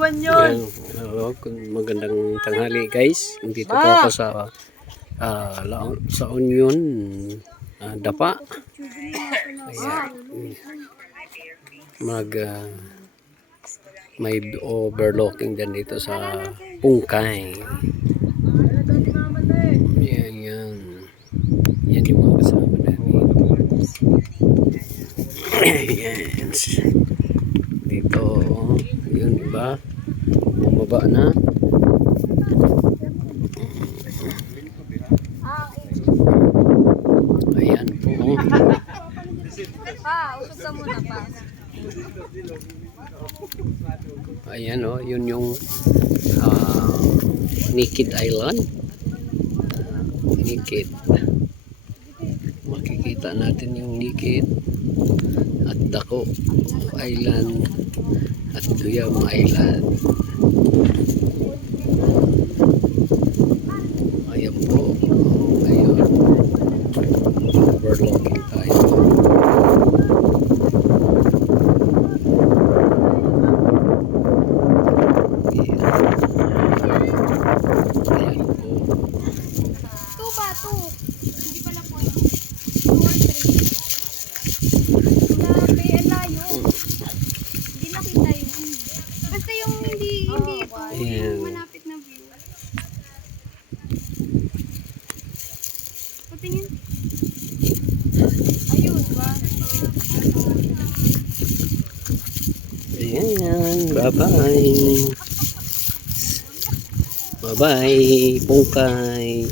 iwan yun. Magandang tanghali guys. Dito po ako sa Union Dapa. Ayan. May overlooking din dito sa Pungkay. Yan. Yan yung mga kasama namin. Ayan. Dito, yun iba. Bumaba na. Ayan po. Usog ka muna pa. Ayan o, yun yung Naked Island. Naked. Makikita natin yung Naked at Dako Island at Duyam Island. Ayan po. Ayun. Overlooking tayo. Malapit na view. Patingin. Ayun ba? Ayan, bye-bye. Bye-bye, Pungkay.